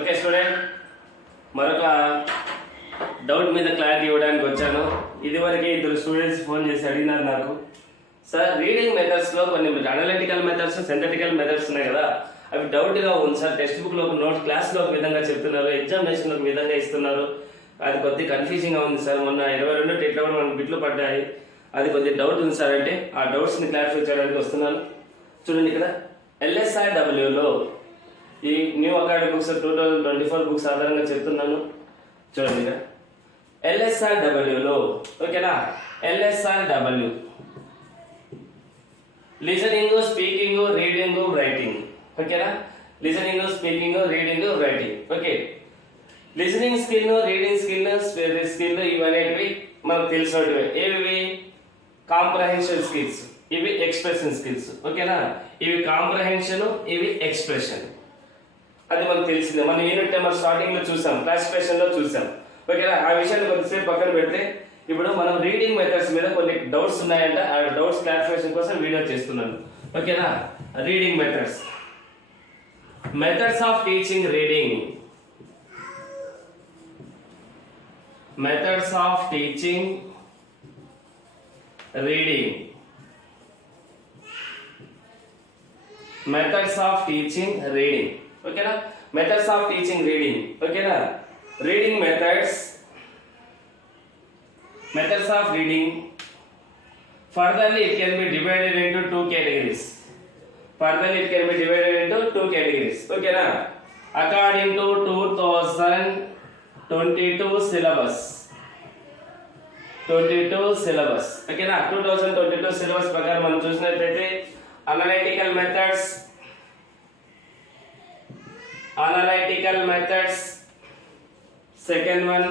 Okay student, మరొక doubt మీద clarity ఇవ్వడానికి వచ్చాను. ఇదివరకే ఇద్దరు స్టూడెంట్స్ ఫోన్ చేసి అడిగినారు నాకు, సార్ రీడింగ్ మెథడ్స్లో కొన్ని అనలిటికల్ మెథడ్స్, సింథటికల్ మెథడ్స్ ఉన్నాయి కదా, అవి డౌట్గా ఉంది సార్. టెక్స్ట్ బుక్లో ఒక నోట్, క్లాస్లో ఒక విధంగా చెప్తున్నారు, ఎగ్జామినేషన్లో ఒక విధంగా ఇస్తున్నారు, అది కొద్దిగా కన్ఫ్యూజింగ్గా ఉంది సార్. మొన్న 22 టెట్లో కూడా మనకు బిట్లు పడ్డాయి, అది కొద్దిగా డౌట్ ఉంది సార్. అంటే ఆ డౌట్స్ని క్లారిఫై చేయడానికి వస్తున్నాను. చూడండి, ఇక్కడ LSIWలో ఈ న్యూ అకాడమిక్ బుక్స్ 2024 బుక్స్ ఆధారంగా చెప్తున్నాను. చూడండి, ఇక్కడ LSIWలో ఓకేనా, LSIW listening, speaking, reading, writing. ఓకేనా, listening, speaking, reading, writing. Okay, listening skill, reading skill ఇవనేటివి మనకు తెలిసినవి. ఏవి? కాంప్రహెన్షన్ స్కిల్స్, ఇవి ఎక్స్ప్రెషన్ స్కిల్స్. ఓకేనా, ఇవి కాంప్రహెన్షన్, ఇవి ఎక్స్ప్రెషన్. అది మనకు తెలిసిందే. మనం యూనిట్ నెంబర్ స్టార్టింగ్ లో చూసాం, క్లాసిఫికేషన్ లో చూసాం. ఓకేనా, ఆ విషయాన్ని కొద్దిసేపు పక్కన పెడితే ఇప్పుడు మనం రీడింగ్ మెథడ్స్ మీద కొన్ని డౌట్స్ ఉన్నాయంట. ఆ డౌట్స్ క్లారిఫికేషన్ కోసం వీడియో చేస్తున్నాను. ఓకేనా, reading methods, methods of teaching reading, methods of teaching reading, methods of teaching reading. ఓకేనా, మెథడ్స్ ఆఫ్ టీచింగ్ రీడింగ్. ఓకేనా, reading methods, methods of reading. Furtherly it can be divided into two categories. Okay na, according to 2022 syllabus. Okay na, 2022 syllabus ప్రకారం మనం చూసినట్లయితే analytical methods, second one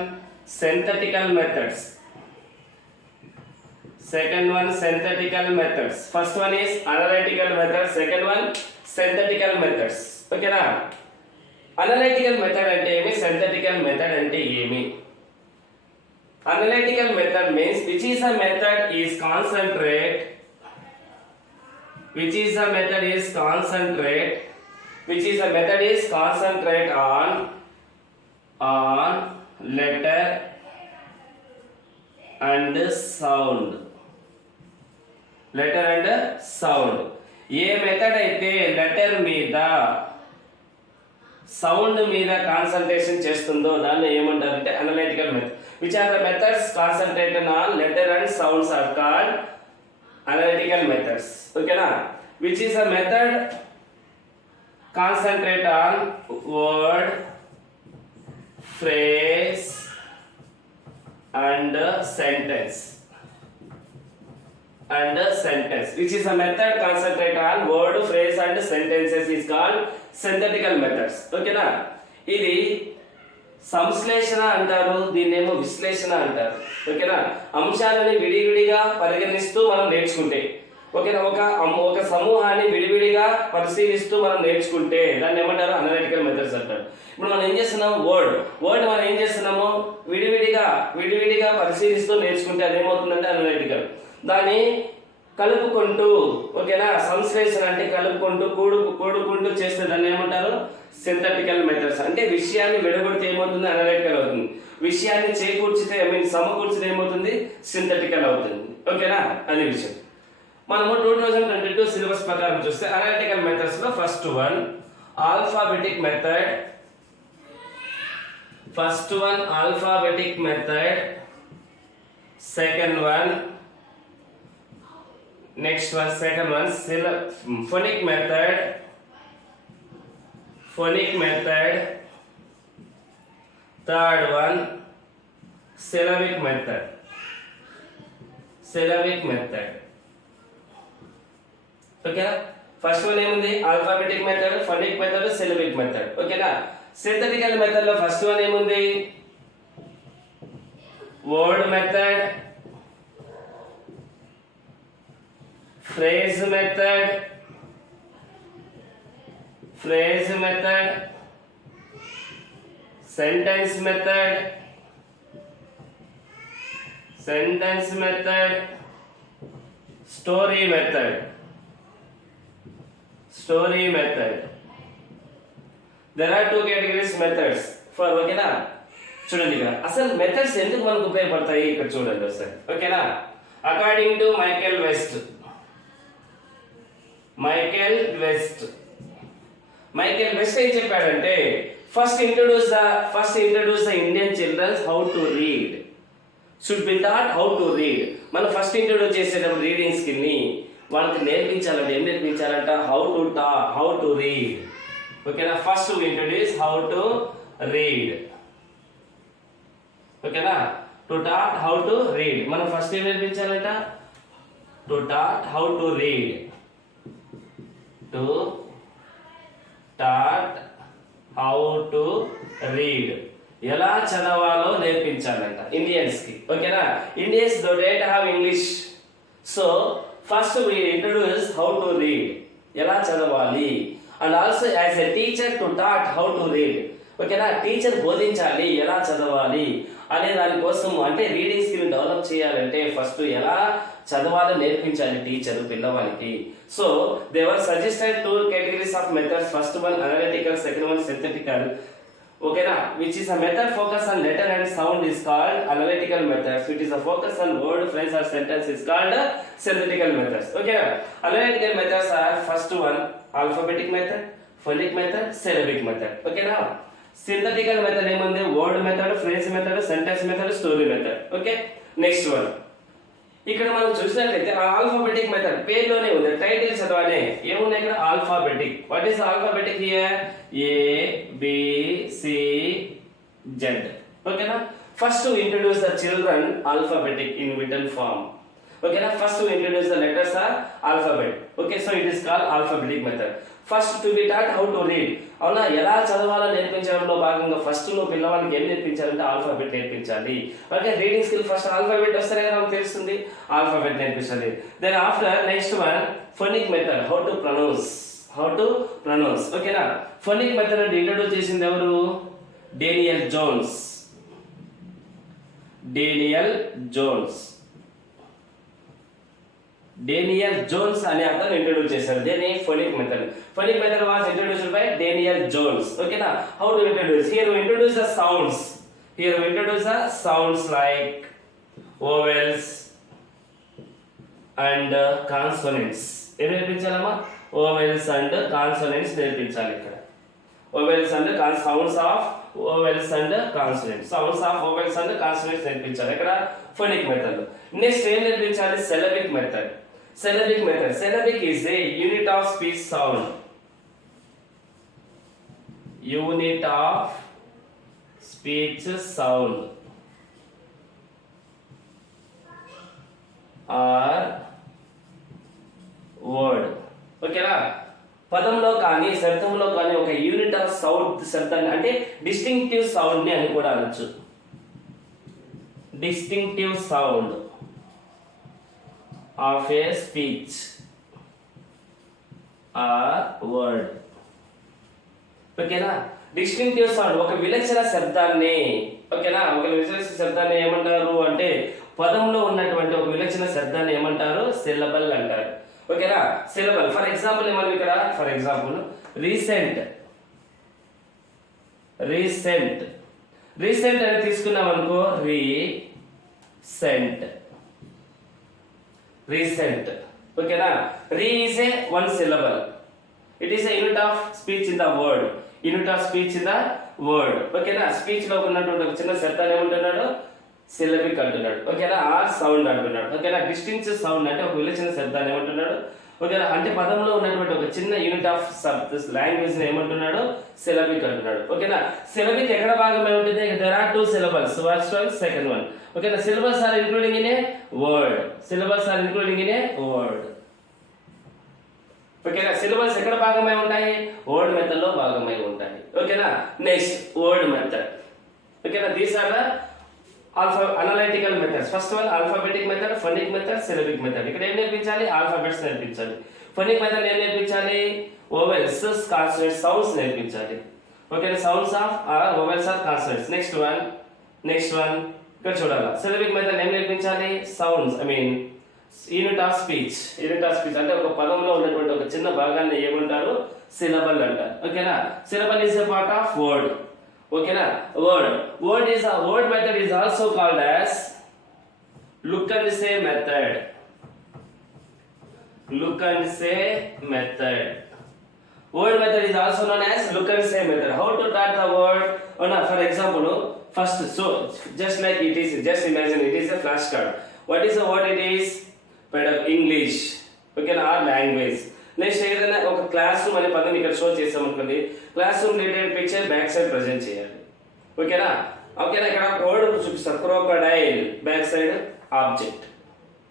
synthetical methods. First one is analytical methods, second one synthetical methods. Okay na, analytical method ante emi, synthetical method ante emi? Analytical method means which is a method is concentrate on letter and sound. ఏ method అయితే letter మీద, sound మీద concentration చేస్తుందో దాన్ని ఏమంటారంటే analytical method. Which are the methods concentrated on letter and sounds are called analytical methods. ఓకేనా, which is a method concentrate on word, phrase and sentence. Which is a method concentrate on word, phrase and sentences is called synthetical methods. Okay na, ఇది సంశ్లేషణ అంటారు, దీన్నేమో విశ్లేషణ అంటారు. ఓకేనా, అంశాలని విడివిడిగా పరిగణిస్తూ మనం నేర్చుకుంటే, ఓకేనా, ఒక సమూహాన్ని విడివిడిగా పరిశీలిస్తూ మనం నేర్చుకుంటే దాన్ని ఏమంటారు? అనలిటికల్ మెథడ్స్ అంటారు. ఇప్పుడు మనం ఏం చేస్తున్నాం? వర్డ్ మనం ఏం చేస్తున్నాము? విడివిడిగా పరిశీలిస్తూ నేర్చుకుంటే అదేమవుతుందంటే అనలిటికల్. దాన్ని కలుపుకుంటూ, ఓకేనా, సంశ్లేషణ అంటే కలుపుకుంటూ కూడుకుంటూ చేస్తే దాన్ని ఏమంటారు? సింథటికల్ మెథడ్స్. అంటే విషయాన్ని విడగొడితే ఏమవుతుంది? అనలిటికల్ అవుతుంది. విషయాన్ని చేకూర్చితే సమకూర్చితే ఏమవుతుంది? సింథటికల్ అవుతుంది. ఓకేనా, అది విషయం. మనము 2022 సిలబస్ ప్రకారం చూస్తే అనలిటికల్ మెథడ్స్ లో first one alphabetic method. Second one phonic method. Third one syllabic method. ఓకేనా, ఫస్ట్ వన్ ఏముంది? Alphabetic method, phonic method, syllabic method. ఓకేనా, సింథటికల్ మెథడ్ లో ఫస్ట్ వన్ ఏముంది? Word method, phrase method, sentence method, story method. there are two categories methods for ఓకేనా. చూడండి ఇక్కడ అసలు methods ఎందుకు మనకు ఉపయోగపడతాయి ఇక్కడ చూడండి ఒకసారి ఓకేనా. అకార్డింగ్ టు మైకేల్ వెస్ట్ ఏం చెప్పాడంటే first introduce the Indian childrens how to read should be taught how to read. మనం ఫస్ట్ ఇంట్రొడ్యూస్ చేసేటప్పుడు రీడింగ్ స్కిల్ ని వాళ్ళకి నేర్పించాలంటే ఏం నేర్పించాలంట హౌ టు రీడ్ ఓకేనా. First introduce how to read ఓకేనా. To taught how to read మనం ఫస్ట్ ఏం నేర్పించాలంట to taught how to read to taught how to read ఎలా చదవాలో నేర్పించాలంట ఇండియన్స్ కి ఓకేనా. Indians though don't have English so first we introduce how to read ఎలా చదవాలి and also as a teacher to taught how to read ఓకేనా. Teacher బోధించాలి ఎలా చదవాలి అనే దానికోసం అంటే రీడింగ్ స్కిల్ డెవలప్ చేయాలంటే ఫస్ట్ ఎలా చదవాలో నేర్పించాలి టీచర్ పిల్లవానికి. So they were suggested two categories of methods. First one analytical, second one synthetical ఓకేనా. Which is a method focus on letter and sound is called analytical methods, which is a focus on word, phrase or sentence is called synthetical methods. Okay, analytical methods are first one alphabetic method, phonic method, syllabic method. Okay now synthetical method ఏముంది word method, phrase method, sentence method, story method. Okay, next one ఇక్కడ మనం చూసినట్లయితే alphabetic method పేరులోనే ఉంది title చదవాలి ఏమున్నాయి ఇక్కడ alphabetic. What is alphabetic here A B C Z ఓకేనా. First to introduce the children alphabetic in written form ఓకేనా. First to introduce the letters or alphabet okay. So it is called alphabetic method. First to be taught how to read అవునా. ఎలా చదవాలో నేర్పించడంలో భాగంగా first నువ్వు పిల్లవానికి ఏం నేర్పించాలంటే ఆల్ఫాబెట్ నేర్పించాలి okay. Reading skill first alphabet వస్తేనే మనకు తెలుస్తుంది ఆల్ఫాబెట్ నేర్పించాలి. Then after next one phonic method how to pronounce ఓకేనా. ఫోనిక్ మెథడ్ ఇంట్రొడ్యూస్ చేసింది ఎవరు డేనియల్ జోన్స్ అనే అతను ఇంట్రొడ్యూస్ చేశారు దీన్ని phonic method. Phonic method was introduced by Daniel Jones ఓకేనా. How to introduce here we introduce the sounds like vowels and consonants. ఏం నేర్పించాలమ్మా ఓవెల్స్ అండ్ కాన్సోనెంట్స్ నేర్పించాలి ఇక్కడ. Vowels and sounds of vowels and consonants నేర్పించాలి ఇక్కడ phonic method. Next ఏం నేర్పించాలి syllabic method. Syllabic is a unit of speech sound. Or word. ఓకేనా. పదంలో కానీ శబ్దంలో కానీ ఒక యూనిట్ ఆఫ్ సౌండ్ శబ్దాన్ని అంటే డిస్టింక్టివ్ సౌండ్ ని అని కూడా అనొచ్చు. Distinctive sound of a speech or word ఓకేనా. డిస్టింక్టివ్ సౌండ్ ఒక విలక్షణ శబ్దాన్ని ఓకేనా. ఒక విలక్షణ శబ్దాన్ని ఏమంటారు అంటే పదంలో ఉన్నటువంటి ఒక విలక్షణ శబ్దాన్ని ఏమంటారు సిలబల్ అంటారు ఓకేనా. సిలబల్ ఫర్ ఎగ్జాంపుల్ మనం ఇక్కడ ఫర్ ఎగ్జాంపుల్ రీసెంట్ అని తీసుకున్నాం అనుకో recent ఓకేనా. రీ is a one syllable, it is a unit of speech in the word ఓకేనా. స్పీచ్ లో ఉన్నటువంటి ఒక చిన్న శబ్దాన్ని ఏమంటున్నాడు సిలబిక్ అంటున్నాడు ఓకేనా. ఆర్ సౌండ్ అంటున్నాడు ఓకేనా. డిస్టింక్టివ్ సౌండ్ అంటే ఒక విలక్షణ శబ్దాన్ని ఏమంటున్నాడు ఓకేనా. అంటే పదంలో ఉన్నటువంటి ఒక చిన్న యూనిట్ ఆఫ్ లాంగ్వేజ్ ని ఏమంటున్నాడు సిలబిక్ అంటున్నాడు ఓకేనా. సిలబిక్ ఎక్కడ భాగమై ఉంటుంది there are two syllables, first one second one ఓకేనా. syllables are including in a word ఓకేనా. సిలబల్స్ ఎక్కడ భాగమై ఉంటాయి వర్డ్ మెథడ్ లో భాగమై ఉంటాయి ఓకేనా. నెక్స్ట్ వర్డ్ మెథడ్ ఓకేనా. These are the analytical methods. First one alphabetic method, phonic method, syllabic method. ఇక్కడ ఏం నేర్పించాలి ఆల్ఫాబెట్స్ నేర్పించాలి. ఫోనిక్ మెథడ్ ఏం నేర్పించాలి ఓవెల్స్ కాన్సోనెంట్స్ సౌండ్స్ నేర్పించాలి ఓకేనా. Sounds of vowels or consonants. Next one ఇక్కడ చూడాలి. సిలబిక్ మెథడ్ ఏం నేర్పించాలి సౌండ్స్ యూనిట్ ఆఫ్ స్పీచ్ అంటే ఒక పదంలో ఉన్నటువంటి ఒక చిన్న భాగాన్ని ఏమంటారు syllable అంటారు. ఓకేనా, syllable is a part of word. ఓకేనా, word method is also called as look and say method. Look and say method. Word method is also known as look and say method. How to start the word? For example, first, so just like it is, just imagine it is a flashcard. What is the word it is? English. Okay, our language. Next, ఏదైనా ఒక class room అనే పదం ఇక్కడ show చేసాం అనుకోండి, classroom related picture back side present చేయాలి. ఓకేనా, ఇక్కడ వర్డ్ చూపిస్తారు, crocodile back side object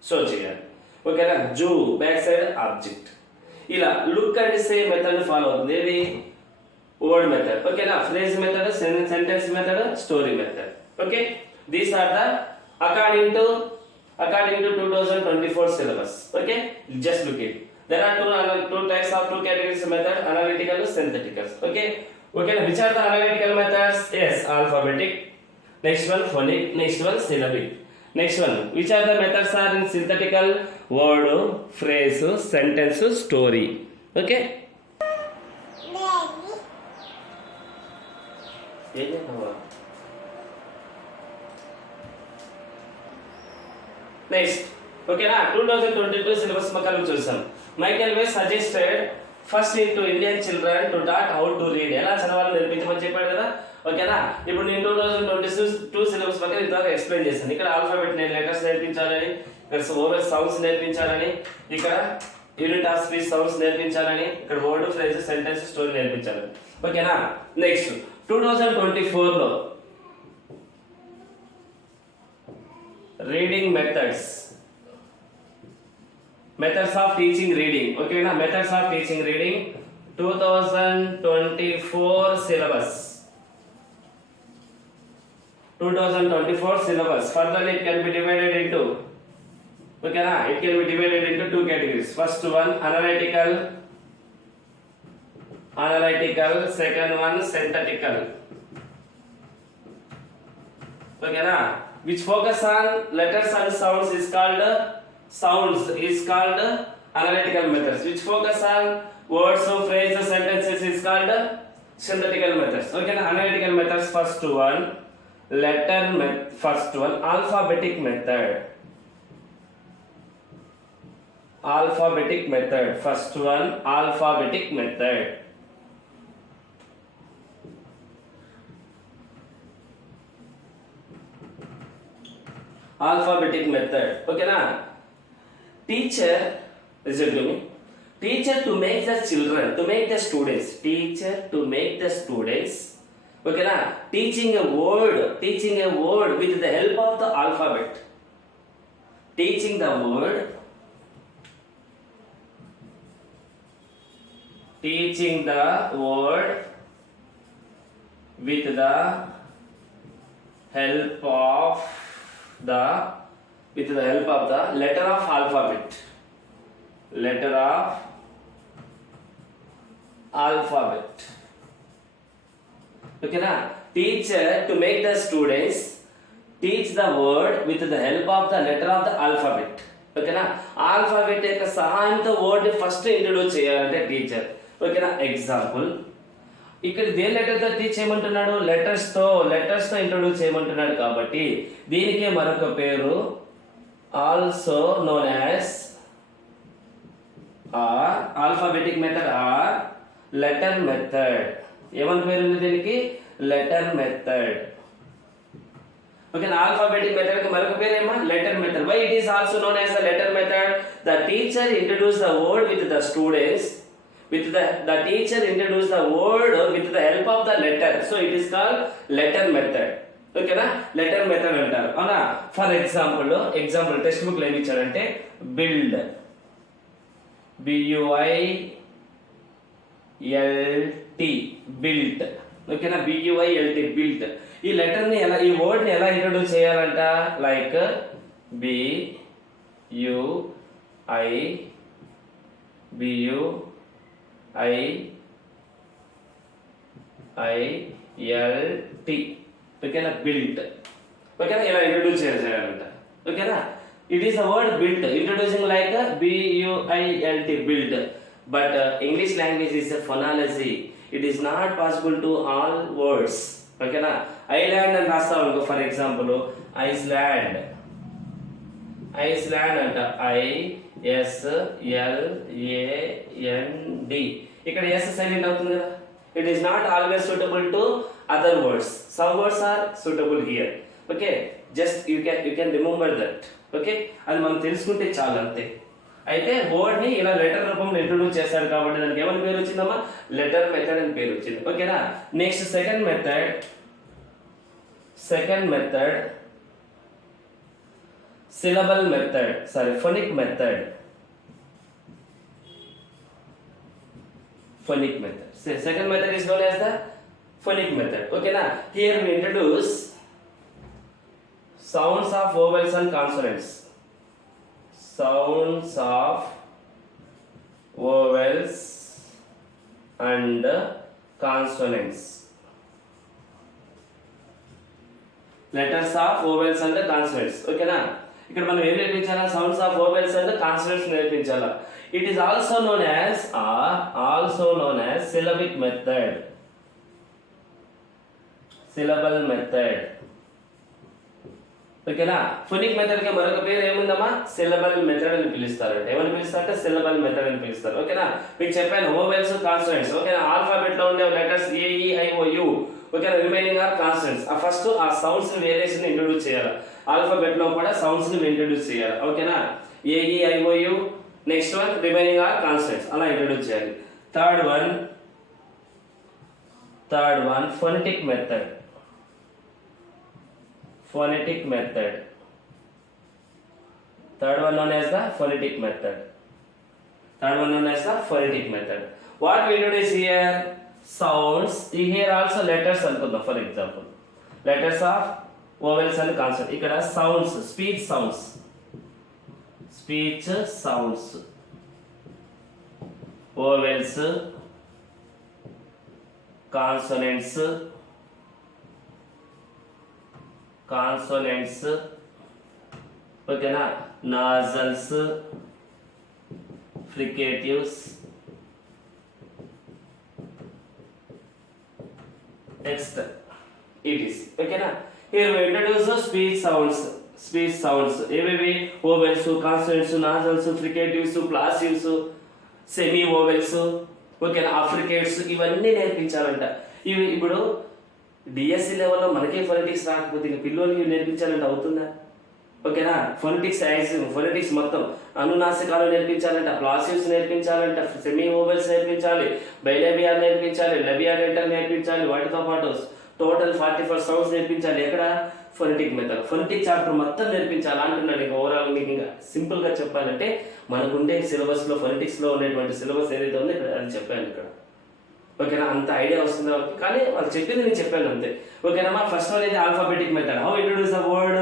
show చేయాలి. ఓకేనా, జూ బ్యాక్ సైడ్ ఆబ్జెక్ట్. ఇలా look and say method follow అవుతుంది. ఏది? Word method. ఓకేనా, phrase method, sentence method, story method. Okay, these are the according to 2024 syllabus. Okay, just look it. There are two types of two categories method: analytical, synthetical. Okay, which are the analytical methods? Yes, alphabetic. Next one phonic. Next one syllabic. Next one, which are the methods are in synthetical? Word, phrase, sentence, story. Okay. Next, okay na, 2022 syllabus makalu chusam. Michael Weiss suggested first into Indian children to start how to read. ఎలా చదవాలో నేర్పించమని చెప్పాడు కదా. ఓకేనా, ఇప్పుడు నేను 2022 syllabus పక్కన ఇంతవరకు explain చేశాను. ఇక్కడ ఆల్ఫాబెట్ లెటర్స్ నేర్పించాలని, ఇక్కడ ఓవెల్ సౌండ్స్ నేర్పించాలని, ఇక్కడ యూనిట్ ఆఫ్ స్పీచ్ సౌండ్స్ నేర్పించాలని, ఇక్కడ వర్డ్, ఫ్రేజ్, సెంటెన్స్, స్టోరీ నేర్పించాలని. ఓకేనా, నెక్స్ట్ 2024 లో reading methods of teaching reading. Okay na, methods of teaching reading 2024 syllabus. 2024 syllabus. Further it can be divided into, okay na, it can be divided into two categories. First one analytical, second one synthetical. Okay na, which focus on letters and sounds is called analytical methods. Which focus on words, phrases, sentences is called synthetical methods. Okay, analytical methods. First one alphabetic method. First one alphabetic method. Alphabetic method. Okay na, teacher, listen to me, teacher to make the students, okay na, teaching a word with the help of the alphabet. Teaching the word with the help of the letter of alphabet. Okay na, teacher to make the students teach the word with the help of the letter of the alphabet. Okay na, alphabet యొక్క సహాయంతో word first introduce చేయాలంటే teacher. Okay నా, example ఇక్కడ దేని letter తో teach చేయమంటున్నాడు? Letters తో introduce చేయమంటున్నాడు. కాబట్టి దీనికే మరొక పేరు also known as alphabetic method or letter method. ఏమని పేరు ఉంది దీనికి? Letter method. Okay, alphabetic method కి మరొక పేరు ఏమో letter method. Why it is also known as the letter method? The teacher introduce the word with the students. The teacher introduced the word with the help of the letter, so it is called letter method. Okay na, letter method antaru avuna. For example text book లో ఏమి ఇచ్చారంటే build, BUILT, built. Okay నా, BUILT, built. ఈ letter ని ఎలా, ఈ word ని ఎలా ఇంట్రొడ్యూస్ చేయాలంట? Like BUILT. ఓకేనా, బిల్ట్. ఓకేనా, ఇలా ఇంట్రొడ్యూస్ చేయాలంట. ఓకేనా, it is the word built, introducing like BUILT, built. but English language is a phonology. It is not possible to all words. ఓకేనా, ఐలాండ్ అని రాస్తాం అనుకో, ఫర్ ఎగ్జాంపుల్ ఐస్లాండ్, ఐస్లాండ్ అంట, ISLAND. ఇక్కడ ఎస్ సైలెంట్ అవుతుంది కదా. It is not always suitable to other words, some words are suitable here. Okay, just you can remember that. Okay, అది మనం తెలుసుకుంటే చాలు, అంతే. అయితే వర్డ్ ని ఇలా లెటర్ రూపంలో ఇంట్రొడ్యూస్ చేశారు కాబట్టి దానికి ఏమని పేరు వచ్చిందమ్మా, లెటర్ మెథడ్ అని పేరు వచ్చింది. ఓకేనా, next second method syllable method, sorry, phonic method. Second method is known as the phonic method. Okay na, here we introduce sounds of vowels and consonants. Sounds of vowels and consonants. Letters of vowels and consonants. Okay na, ఇక్కడ మనం ఏం నేర్పించాలా, sounds of vowels and consonants నేర్పించాలా. It is also known as syllabic method, syllable method. ఓకేనా, phonic method కి మరొక పేరు ఏముందమ్మా, సిలబల్ మెథడ్ అని పిలుస్తారంట. ఏమని పిలుస్తారంటే సిలబల్ మెథడ్ అని పిలుస్తారు. ఓకేనా, మీకు చెప్పాను వోవెల్స్ కాన్సనెంట్స్. ఓకేనా, ఆల్ఫాబెట్ లో ఉండే లెటర్స్ AEIOU. ఓకేనా, రిమైనింగ్ ఆర్ కాన్సనెంట్స్. ఫస్ట్ ఆ సౌండ్స్ వేరియేషన్ ఇంట్రొడ్యూస్ చేయాలి. ఆల్ఫాబెట్ లో కూడా సౌండ్స్ ని ఇంట్రొడ్యూస్ చేయాలి. ఓకేనా, AEIOU, next one remaining are consonants, అలా ఇంట్రొడ్యూస్ చేయాలి. Third one phonetic method. Third one known as the phonetic method. What we introduce here, sounds. Here also letters అనుకుందాం. For example, letters of vowels and consonants. ఇక్కడ sounds, speech sounds, vowels, consonants, ఓకేనా, nasals, fricatives, next it is. ఓకేనా, here we introduce speech sounds. ఏవేవి, vowels, consonants, nasals, fricatives, plosives, semi vowels. ఓకేనా, affricates, ఇవన్నీ నేర్పించాలంట. ఇవి ఇప్పుడు DSC లెవెల్లో మనకే ఫొనెటిక్స్ రాకపోతే ఇంకా పిల్లలకి నేర్పించాలంటే అవుతుందా? ఓకేనా, ఫొనెటిక్స్ మొత్తం అనునాసికాలు నేర్పించాలంట, ప్లాసివ్స్ నేర్పించాలంట, సెమీ ఓవెల్స్ నేర్పించాలి, బైలేబియల్ నేర్పించాలి, లెబియల్ డెంటల్ నేర్పించాలి, వాటితో పాటు టోటల్ 44 సౌండ్స్ నేర్పించాలి. ఎక్కడ, ఫొనెటిక్ మెథడ్. ఫొనెటిక్ చాప్టర్ మొత్తం నేర్పించాలి అంటున్నాడు. ఇంకా ఓవరాల్ మీకు ఇంకా సింపుల్ గా చెప్పాలంటే మనకుండే సిలబస్ లో ఫొనెటిక్స్ లో ఉండేటువంటి సిలబస్ ఏదైతే ఉందో అది చెప్పాను ఇక్కడ. ఓకేనా, అంత ఐడియా వస్తుంది కానీ వాళ్ళు చెప్పింది నేను చెప్పాను అంతే. ఓకేనా, ఫస్ట్ వన్ ఇది alphabetic method. How introduce the word,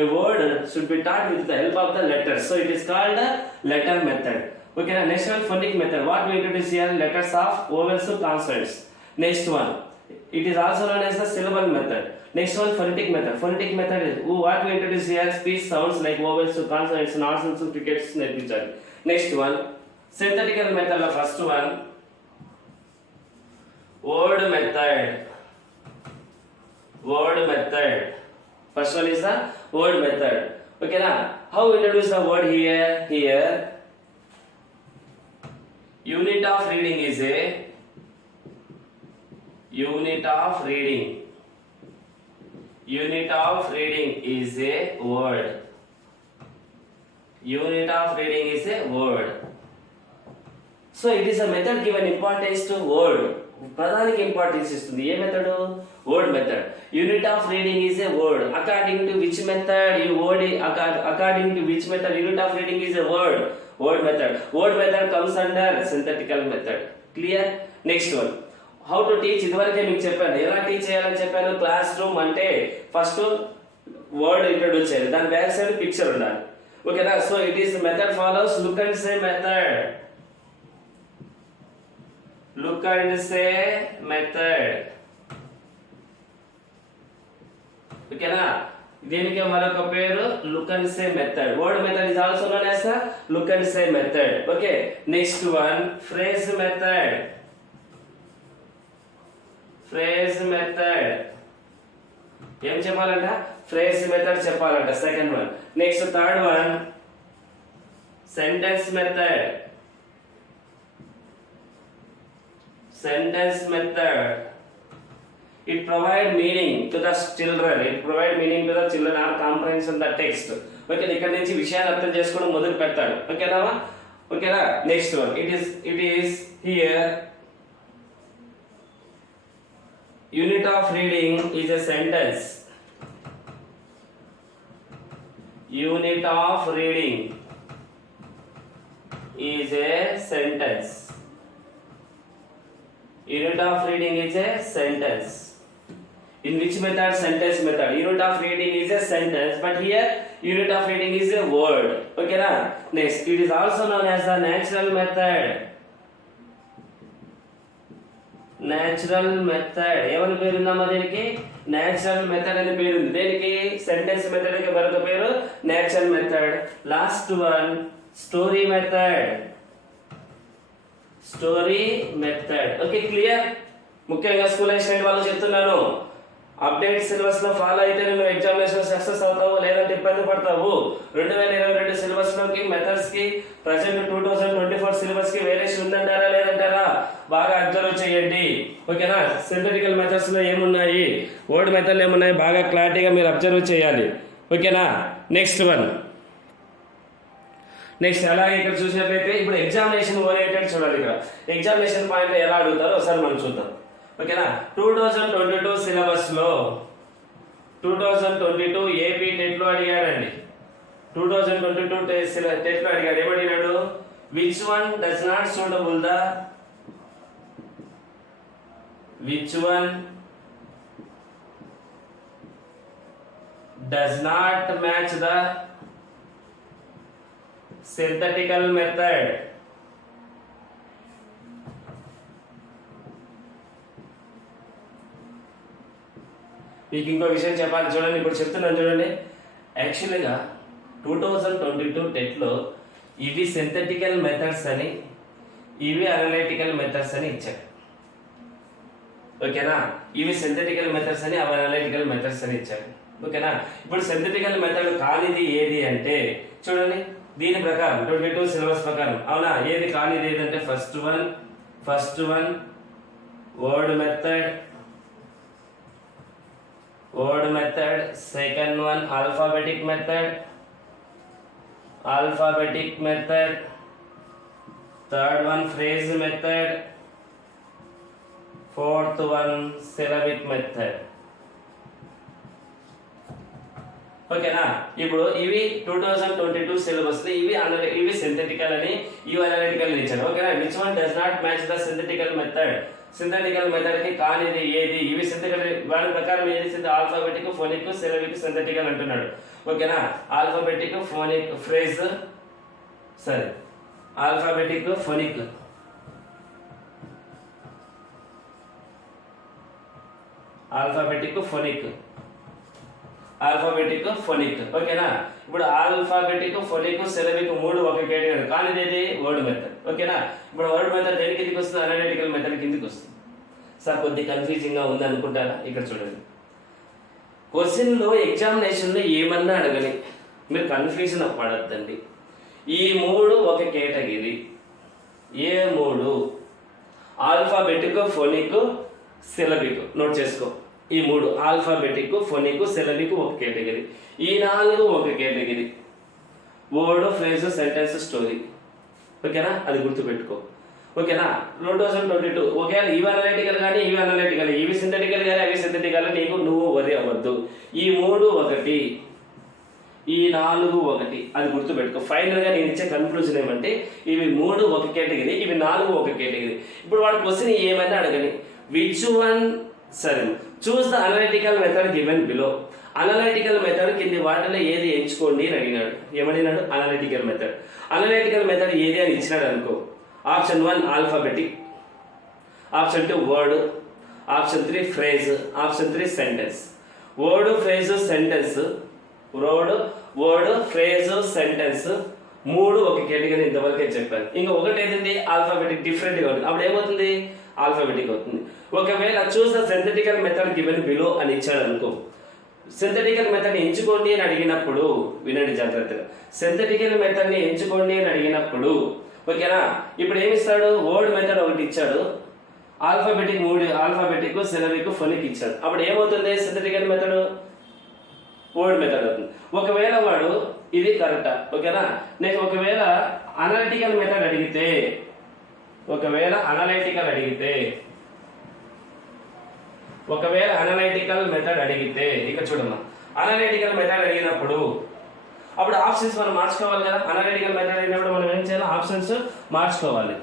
a word should be taught with the help of the letters. So it is called letter method. ఓకేనా, next one phonic method. What we introduce here, letters of vowels consonants. Next one it is also known as the syllable method. Next one, phonetic method is what we introduce here, speech sounds like vowels, consonants, nasals, fricates నేర్పించాలి. Next one, synthetical method. The first one, word method. First one is the word method. Okay na, how we introduce the word here unit of reading is a word. Unit of reading is a word. So it is a method given importance to word. పదానికి importance ఇస్తుంది. ఏ method, word method. Unit of reading is a word. According to which method unit of reading is a word method. Word method comes under synthetical method. Clear? Next one, how to teach. ఇదివరకే మీకు చెప్పాను ఎలా teach చేయాలని చెప్పాను. Classroom అంటే first word introduce చేయాలి, దాని back side picture ఉండాలి. ఓకేనా, so it is method follows look and say method. ఓకేనా, దీనికి మరొక పేరు look and say method. Word method is also known as the look and say method. Okay, next one phrase method. Phrase method ఏం చెప్పాలంట? Phrase method చెప్పాలంట. Second one. Next third one sentence method. Sentence method. It provide meaning to the children. It provide meaning to the children or comprehension the text. Okay, ఇక్కడ నుంచి విషయాన్ని అర్థం చేసుకోవడం మొదలు పెడతాడు. ఓకేనా? ఓకేనా? Next one it is here unit of reading is a sentence. Unit of reading is a sentence. Unit of reading is a sentence. In which method? Sentence method. Unit of reading is a sentence, but here unit of reading is a word. Okay na? Next, it is also known as the natural method. Natural method. ఏమని పేరు ఉందమ్మా దీనికి? Natural method అని పేరు ఉంది. దేనికి? Sentence method కి మరొక పేరు natural method. Last one, story method. Story method. Okay, clear? ముఖ్యంగా స్కూల్ స్టూడెంట్ వాళ్ళు చెప్తున్నాను, అప్డేట్ సిలబస్ లో ఫాలో అయితే నువ్వు ఎగ్జామినేషన్ సక్సెస్ అవుతావు, లేదంటే ఇబ్బంది పడతావు. 2022 సిలబస్ లోకి మెథడ్స్ కి ప్రజెంట్ 2024 సిలబస్ కి వేరియేషన్ ఉందంటారా లేదంటారా? బాగా అబ్జర్వ్ చేయండి. ఓకేనా? సింథటికల్ మెథడ్స్ లో ఏమున్నాయి, వర్డ్ మెథడ్లు ఏమున్నాయి, బాగా క్లారిటీగా మీరు అబ్జర్వ్ చేయాలి. ఓకేనా? Next one. నెక్స్ట్ అలాగే ఇక్కడ చూసినట్లయితే ఇప్పుడు ఎగ్జామినేషన్ ఓరియంటెడ్ చూడాలి. ఇక్కడ ఎగ్జామినేషన్ పాయింట్ ఎలా అడుగుతారో ఒకసారి మనం చూద్దాం. ఓకేనా? 2022 సిలబస్ లో 2022 ఏపీ టెట్ లో అడిగాడండి. 2022 టెట్ లో అడిగాడు. ఏమడిగాడు? Which one does not suitable the which one does not match the synthetical method. మీకు ఇంకో విషయం చెప్పాలి చూడండి, ఇప్పుడు చెప్తున్నాను చూడండి. యాక్చువల్గా 2022 టెట్లో ఇవి సింథటికల్ మెథడ్స్ అని, ఇవి అనలైటికల్ మెథడ్స్ అని ఇచ్చారు. ఓకేనా? ఇవి సింథటికల్ మెథడ్స్ అని, అవి అనలైటికల్ మెథడ్స్ అని ఇచ్చారు. ఓకేనా? ఇప్పుడు సింథటికల్ మెథడ్ కానిది ఏది అంటే చూడండి, దీని ప్రకారం 22 సిలబస్ ప్రకారం అవునా, ఏది కానిది ఏదంటే first one word method, second one alphabetic method, third one phrase method, fourth one syllabic method. ఓకేనా? ఇప్పుడు ఇవి 2022 సిలబస్ ఇవి సింథటికల్ అని, ఇవి అనలిటికల్ అని ఇచ్చారు. ఓకేనా? Which one does not match the సింథటికల్ method. సింథటికల్ method కి కానిది ఏది? ఇవి సింథటికల్ వాడి ప్రకారం ఏది? ఆల్ఫాబెటిక్, ఫోనిక్, సిలబిక్ సింథటికల్ అంటున్నాడు. ఓకేనా? ఆల్ఫాబెటిక్, ఫోనిక్, ఫ్రేజ్, సరే ఆల్ఫాబెటిక్, ఫోనిక్, ఓకేనా? ఇప్పుడు ఆల్ఫాబెటిక్, ఫోనిక్, సిలబిక్ మూడు ఒక కేటగిరీ. కానీ ఇది వర్డ్ మెథడ్. ఓకేనా? ఇప్పుడు వర్డ్ మెథడ్ దేని కిందకి వస్తుంది? అనలిటికల్ మెథడ్ కిందకి వస్తుంది. సార్ కొద్ది కన్ఫ్యూజింగ్ గా ఉంది అనుకుంటారా? ఇక్కడ చూడండి, క్వశ్చన్ లో ఎగ్జామినేషన్ లో ఏమన్నా అడగని, మీరు కన్ఫ్యూజన్ పడద్దండి. ఈ మూడు ఒక కేటగిరీ. ఏ మూడు? Alphabetic, phonic, syllabic. నోట్ చేసుకో. ఈ మూడు ఆల్ఫాబెటిక్, ఫోనిక్, సిలబిక్ ఒక కేటగిరీ. ఈ నాలుగు ఒక category. Word, phrase, sentence, story. ఓకేనా? అది గుర్తుపెట్టుకో. ఓకేనా? 2022 ఒకవేళ ఇవి అనలిటికల్ కానీ ఇవి అనలిటికల్, ఇవి సింథటికల్ కానీ అవి సింథటికల్, నీకు నువ్వు వరి అవ్వద్దు. ఈ మూడు ఒకటి, ఈ నాలుగు ఒకటి, అది గుర్తుపెట్టుకో. ఫైనల్ గా నేను ఇచ్చే కన్క్లూజన్ ఏమంటే ఇవి మూడు ఒక కేటగిరీ, ఇవి నాలుగు ఒక కేటగిరీ. ఇప్పుడు వాడు క్వశ్చన్ ఏమైనా అడగని, విచ్ వన్, సరే choose the analytical method given below. Analytical method కింది వాటిలో ఏది ఎంచుకోండి అని అడిగినాడు. ఏమడినాడు? Analytical method. అనలిటికల్ మెథడ్ ఏది అని ఇచ్చినాడు అనుకో. Option 1 alphabetic, option 2 word, option 3 phrase, option 3 sentence. Word, phrase, sentence word phrase sentence మూడు ఒక కేటగిరీ ఇంతవరకే చెప్పాను. ఇంకా ఒకటి ఏంటంటే ఆల్ఫాబెటిక్ డిఫరెంట్గా ఉంటుంది. అప్పుడు ఏమవుతుంది? ఆల్ఫాబెటిక్ అవుతుంది. ఒకవేళ choose the సింథటికల్ method given below అని ఇచ్చాడు అనుకో, సింథటికల్ మెథడ్ ఎంచుకోండి అని అడిగినప్పుడు వినండి జాగ్రత్తగా. సింథటికల్ మెథడ్ ని ఎంచుకోండి అని అడిగినప్పుడు ఓకేనా, ఇప్పుడు ఏమిస్తాడు? వర్డ్ మెథడ్ ఒకటి ఇచ్చాడు, ఆల్ఫాబెటిక్ మూడు, ఆల్ఫాబెటిక్ సిలబిక్ ఫోనిక్ ఇచ్చాడు. అప్పుడు ఏమవుతుంది? సింథటికల్ మెథడ్ వర్డ్ మెథడ్ అవుతుంది. ఒకవేళ వాడు ఇది కరెక్టా ఓకేనా. నెక్స్ట్ ఒకవేళ అనలిటికల్ మెథడ్ అడిగితే, ఒకవేళ అనలైటికల్ మెథడ్ అడిగితే ఇక చూడమ్మా, అనలైటికల్ మెథడ్ అడిగినప్పుడు అప్పుడు ఆప్షన్స్ మనం మార్చుకోవాలి కదా. అనలైటికల్ మెథడ్ అడిగినప్పుడు మనం ఏం చేయాలి? ఆప్షన్స్ మార్చుకోవాలి.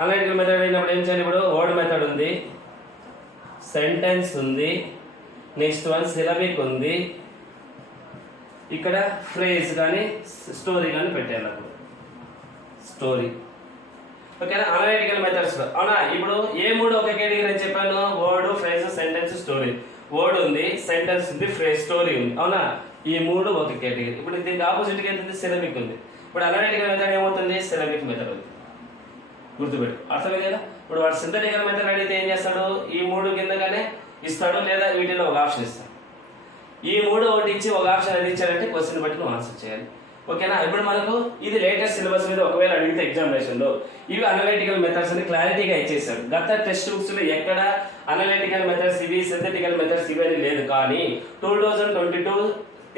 అనలైటికల్ మెథడ్ అడిగినప్పుడు ఏం చేయాలి? ఇప్పుడు వర్డ్ మెథడ్ ఉంది, సెంటెన్స్ ఉంది, నెక్స్ట్ వన్ సిలబిక్ ఉంది, ఇక్కడ ఫ్రేజ్ కానీ స్టోరీ కానీ పెట్టాలి. అప్పుడు స్టోరీ ఓకేనా. అనలైటికల్ మెథడ్స్ అవునా. ఇప్పుడు ఏ మూడు ఒక కేటగిరీ అని చెప్పాను? Word, phrase, sentence, story. Word ఉంది, సెంటెన్స్ ఉంది, ఫ్రేజ్, స్టోరీ ఉంది అవునా. ఈ మూడు ఒక కేటగిరీ. ఇప్పుడు దీనికి ఆపోజిట్గా ఏంటంటే సిలబిక్ ఉంది. ఇప్పుడు అనలైటికల్ మెథడ్ ఏమవుతుంది? సిలబిక్ మెథడ్ అవుతుంది. గుర్తుపెట్టు, అర్థమైంది కదా. ఇప్పుడు వాడు సింథటికల్ మెథడ్ అడిగితే ఏం చేస్తాడు? ఈ మూడు కిందగానే ఇస్తాడు, లేదా వీటిలో ఒక ఆప్షన్ ఇస్తాడు. ఈ మూడు ఒకటి ఇచ్చి ఒక ఆప్షన్ అది ఇచ్చాడంటే క్వశ్చన్ బట్టి నువ్వు ఆన్సర్ చేయాలి ఓకేనా. ఇప్పుడు మనకు ఇది లేటెస్ట్ సిలబస్ మీద ఒకవేళ అడిగితే ఎగ్జామినేషన్ లో ఇవి అనలైటికల్ మెథడ్స్ అని క్లారిటీగా ఇచ్చేసాడు. గత టెక్స్ట్ బుక్స్ లో ఎక్కడ అనలైటికల్ మెథడ్స్ ఇవి, సింథటికల్ మెథడ్స్ ఇవి అని లేదు. కానీ 2022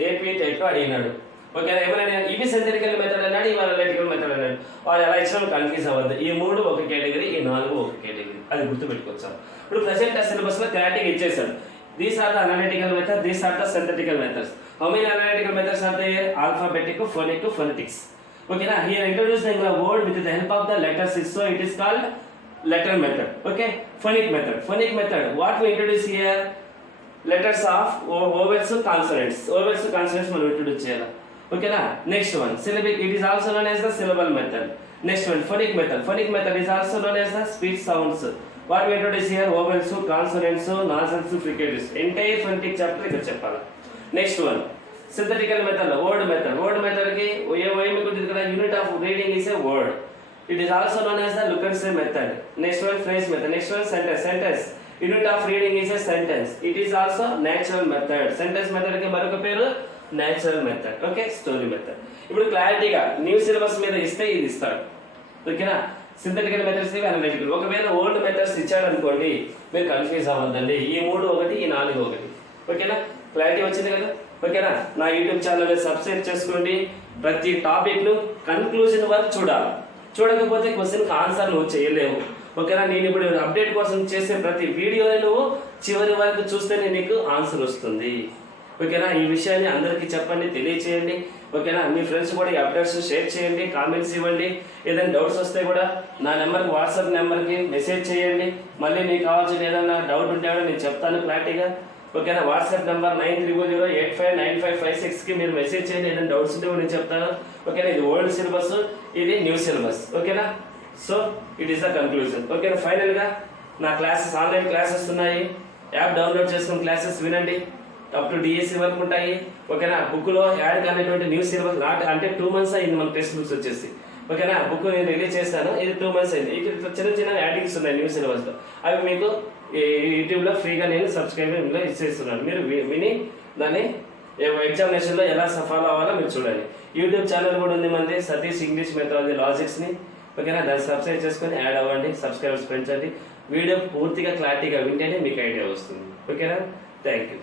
AP టెట్ లో అడిగినాడు ఓకేనా. ఎవరైనా ఇవి సింథటికల్ మెథడ్ అన్నాడు, ఇవి అనలైటికల్ మెథడ్ అన్నాడు. వాడు ఎలా ఇచ్చినా కన్ఫ్యూజ్ అవ్వద్దు. ఈ మూడు ఒక కేటగిరీ, ఈ నాలుగు ఒక కేటగిరీ, అది గుర్తుపెట్టుకోవచ్చు. ఇప్పుడు ప్రెసెంట్ సిలబస్ లో క్లారిటీగా ఇచ్చేసాడు. These are the analytical methods, these are the synthetical methods. How many analytical methods are there? Alphabetic, phonic, phonetics. Okay, now here introducing a word with the help of the letters, so it is called letter method. Okay, phonic method. Phonic method, what we introduce here? Letters of vowels, consonants. Vowels, consonants we introduce here. Okay, now next one, syllabic. It is also known as the syllable method. Next one, phonic method. Phonic method is also known as the speech sounds. What we introduce here? Vowels, consonants, nasals, fricatives. Entire phonetic chapter ఇక్కడ చెప్పాలి. Next one, synthetical method, word method. Word method కి ఏమి ఉంటుంది ఇక్కడ? Unit of reading is a word. It is also known as the look and say method. Next one, phrase method. Next one, sentence. Sentence. Unit of reading is a sentence. It is also natural method. Sentence method కి మరొక పేరు natural method. Okay, story method. ఇప్పుడు క్లారిటీగా new syllabus మీద ఇస్తే ఇది ఇస్తాడు ఓకేనా. సింథటికల్ మెథడ్స్ ఇవి, అనలిటికల్. ఒకవేళ ఓల్డ్ మెథడ్స్ ఇచ్చాడు అనుకోండి, మీరు కన్ఫ్యూజ్ అవ్వద్దండి. ఈ మూడు ఒకటి, ఈ నాలుగు ఒకటి ఓకేనా. క్లారిటీ వచ్చింది కదా ఓకేనా. నా యూట్యూబ్ ఛానల్ సబ్స్క్రైబ్ చేసుకోండి. ప్రతి టాపిక్ ను కన్క్లూజన్ వరకు చూడాలి. చూడకపోతే క్వశ్చన్ ఆన్సర్ నువ్వు చేయలేవు ఓకేనా. నేను ఇప్పుడు అప్డేట్ కోసం చేసే ప్రతి వీడియోని నువ్వు చివరి వరకు చూస్తేనే నీకు ఆన్సర్ వస్తుంది ఓకేనా. ఈ విషయాన్ని అందరికీ చెప్పండి, తెలియచేయండి ఓకేనా. మీ ఫ్రెండ్స్ కూడా ఈ అప్డేట్స్ షేర్ చేయండి, కామెంట్స్ ఇవ్వండి. ఏదైనా డౌట్స్ వస్తే కూడా నా నెంబర్కి, వాట్సాప్ నెంబర్కి మెసేజ్ చేయండి. మళ్ళీ నీకు కావాల్సిన ఏదైనా డౌట్ ఉంటే కూడా నేను చెప్తాను క్లారిటీగా ఓకేనా. వాట్సాప్ నెంబర్ 9308859556కి మీరు మెసేజ్ చేయండి. ఏదైనా డౌట్స్ ఉంటే కూడా నేను చెప్తాను ఓకేనా. ఇది ఓల్డ్ సిలబస్, ఇది న్యూ సిలబస్ ఓకేనా. So it is the conclusion ఓకేనా. ఫైనల్గా నా క్లాసెస్, ఆన్లైన్ క్లాసెస్ ఉన్నాయి. యాప్ డౌన్లోడ్ చేసుకుని క్లాసెస్ వినండి. అప్ టు డిఎస్సి వరకు ఉంటాయి ఓకేనా. బుక్ లో యాడ్ కానిటువంటి న్యూ సిలబస్ అంటే 2 months అయింది మన టెక్స్ట్ బుక్స్ వచ్చేసి ఓకేనా. బుక్ నేను రిలీజ్ చేస్తాను, ఇది 2 months అయింది. ఇక్కడ చిన్న చిన్న యాడింగ్స్ ఉన్నాయి న్యూ సిలబస్ లో, అవి మీకు యూట్యూబ్ లో ఫ్రీగా నేను సబ్స్క్రైబ్ ఇచ్చేస్తున్నాను. మీరు విని దాన్ని ఎగ్జామినేషన్ లో ఎలా ఫాలో అవ్వాలో మీరు చూడండి. యూట్యూబ్ ఛానల్ కూడా ఉంది మనది, సతీష్ ఇంగ్లీష్ మెథడాలజీ లాజిక్స్ ని ఓకేనా. దాన్ని సబ్స్క్రైబ్ చేసుకొని యాడ్ అవ్వండి, సబ్స్క్రైబర్స్ పెంచండి. వీడియో పూర్తిగా క్లారిటీగా వింటేనే మీకు ఐడియా వస్తుంది ఓకేనా. Thank you.